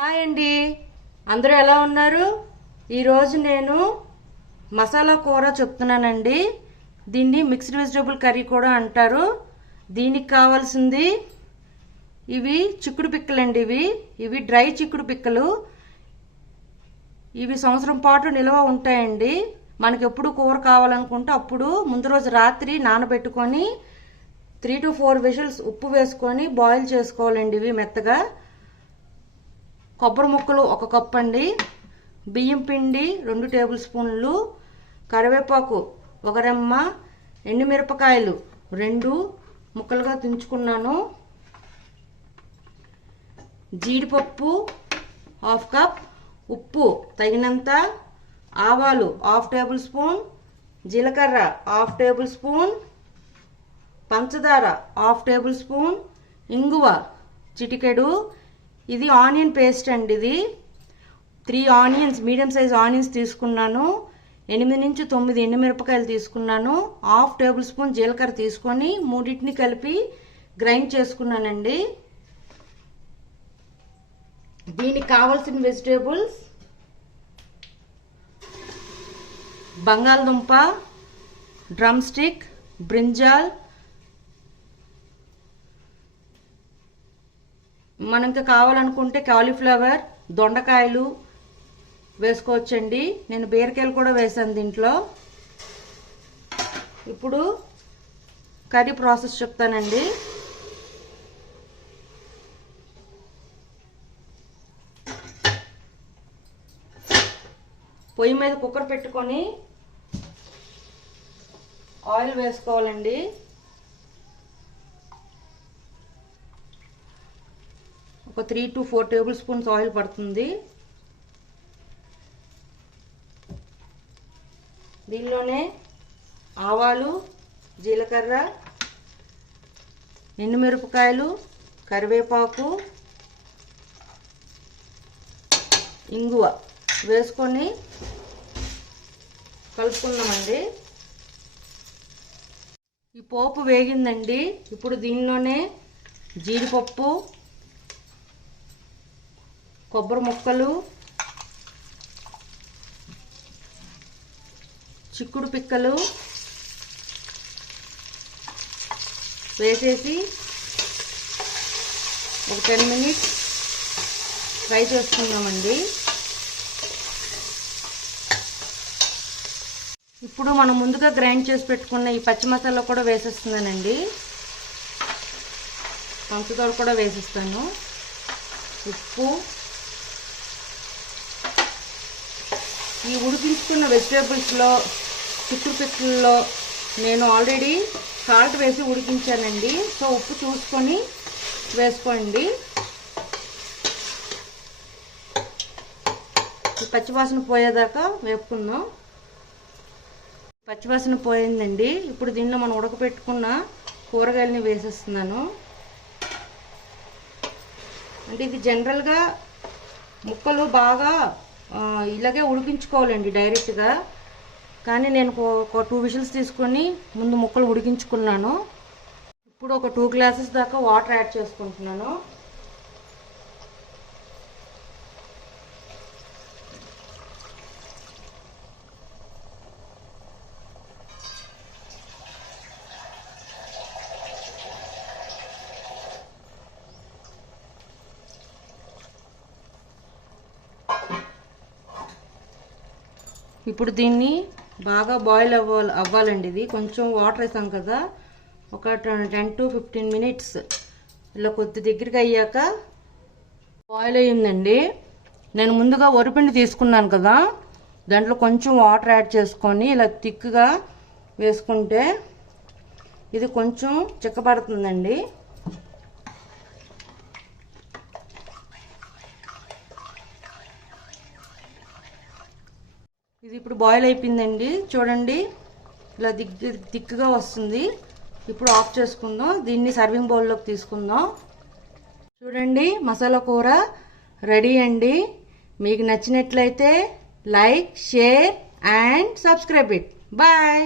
Hi అండి, అందరూ ఎలా ఉన్నారు? ఈరోజు నేను మసాలా కూర చెప్తున్నానండి. దీన్ని మిక్స్డ్ వెజిటేబుల్ కర్రీ కూడా అంటారు. దీనికి కావాల్సింది ఇవి చిక్కుడు పిక్కలండి. ఇవి డ్రై చిక్కుడు పిక్కలు. ఇవి సంవత్సరం పాటు నిల్వ ఉంటాయండి. మనకి ఎప్పుడు కూర కావాలనుకుంటే అప్పుడు ముందు రోజు రాత్రి నానబెట్టుకొని 3 to 4 విజిల్స్ ఉప్పు వేసుకొని బాయిల్ చేసుకోవాలండి. ఇవి మెత్తగా. కొబ్బరి ముక్కలు 1 కప్ అండి, బియ్యం పిండి 2 టేబుల్ స్పూన్లు, కరివేపాకు 1 రెమ్మ, ఎండుమిరపకాయలు 2 ముక్కలుగా తుంచుకున్నాను, జీడిపప్పు 1/2 కప్, ఉప్పు తగినంత, ఆవాలు 1/2 టేబుల్ స్పూన్, జీలకర్ర 1/2 టేబుల్ స్పూన్, పంచదార 1/2 టేబుల్ స్పూన్, ఇంగువ చిటికెడు. ఇది ఆనియన్ పేస్ట్ అండి. ఇది 3 ఆనియన్స్, మీడియం సైజ్ ఆనియన్స్ తీసుకున్నాను, 8 నుంచి 9 ఎండుమిరపకాయలు తీసుకున్నాను, 1/2 టేబుల్ స్పూన్ జీలకర్ర తీసుకొని మూడింటిని కలిపి గ్రైండ్ చేసుకున్నానండి. దీనికి కావాల్సిన వెజిటేబుల్స్ బంగాళదుంప, డ్రమ్ స్టిక్, బ్రింజాల్, మనకి కావాలనుకుంటే కాలీఫ్లవర్, దొండకాయలు వేసుకోవచ్చండి. నేను బీరకాయలు కూడా వేసాను దీంట్లో. ఇప్పుడు కర్రీ ప్రాసెస్ చెప్తానండి. పొయ్యి మీద కుక్కర్ పెట్టుకొని ఆయిల్ వేసుకోవాలండి. ఒక 3 to 4 టేబుల్ స్పూన్స్ ఆయిల్ పడుతుంది. దీనిలోనే ఆవాలు, జీలకర్ర, ఎండుమిరపకాయలు, కరివేపాకు, ఇంగువ వేసుకొని కలుపుకున్నామండి. ఈ పోపు వేగిందండి. ఇప్పుడు దీనిలోనే జీడిపప్పు, కొబ్బరి ముక్కలు, చిక్కుడు పిక్కలు వేసేసి ఒక 10 మినిట్స్ ఫ్రై చేసుకుందామండి. ఇప్పుడు మనం ముందుగా గ్రైండ్ చేసి పెట్టుకున్న ఈ పచ్చి మసాలా కూడా వేసేస్తున్నానండి. పంచదార కూడా వేసేస్తాను, ఉప్పు. ఈ ఉడికించుకున్న వెజిటేబుల్స్లో, చిక్కుడు పిక్కల్లో నేను ఆల్రెడీ సాల్ట్ వేసి ఉడికించానండి. సో ఉప్పు చూసుకొని వేసుకోండి. ఈ పచ్చివాసన పోయేదాకా వేపుకుందాం. పచ్చివాసన పోయిందండి. ఇప్పుడు దీనిలో మనం ఉడకపెట్టుకున్న కూరగాయలని వేసేస్తున్నాను. అంటే ఇది జనరల్గా ముక్కలు బాగా ఇలాగే ఉడికించుకోవాలండి డైరెక్ట్గా. కానీ నేను ఒక 2 విజిల్స్ తీసుకొని ముందు ముక్కలు ఉడికించుకున్నాను. ఇప్పుడు ఒక 2 గ్లాసెస్ దాకా వాటర్ యాడ్ చేసుకుంటున్నాను. ఇప్పుడు దీన్ని బాగా బాయిల్ అవ్వాలండి. ఇది కొంచెం వాటర్ వేసాం కదా, ఒక 10 to 15 మినిట్స్ ఇలా కొద్ది దగ్గరికి అయ్యాక బాయిల్ అయ్యిందండి. నేను ముందుగా వరిపిండి తీసుకున్నాను కదా, దాంట్లో కొంచెం వాటర్ యాడ్ చేసుకొని ఇలా థిక్గా వేసుకుంటే ఇది కొంచెం చిక్కబడుతుందండి. ఇది ఇప్పుడు బాయిల్ అయిపోయిందండి. చూడండి, ఇలా దిక్కుగా వస్తుంది. ఇప్పుడు ఆఫ్ చేసుకుందాం. దీన్ని సర్వింగ్ బౌల్లోకి తీసుకుందాం. చూడండి, మసాలా కూర రెడీ అండి. మీకు నచ్చినట్లయితే like, share and subscribe it. Bye.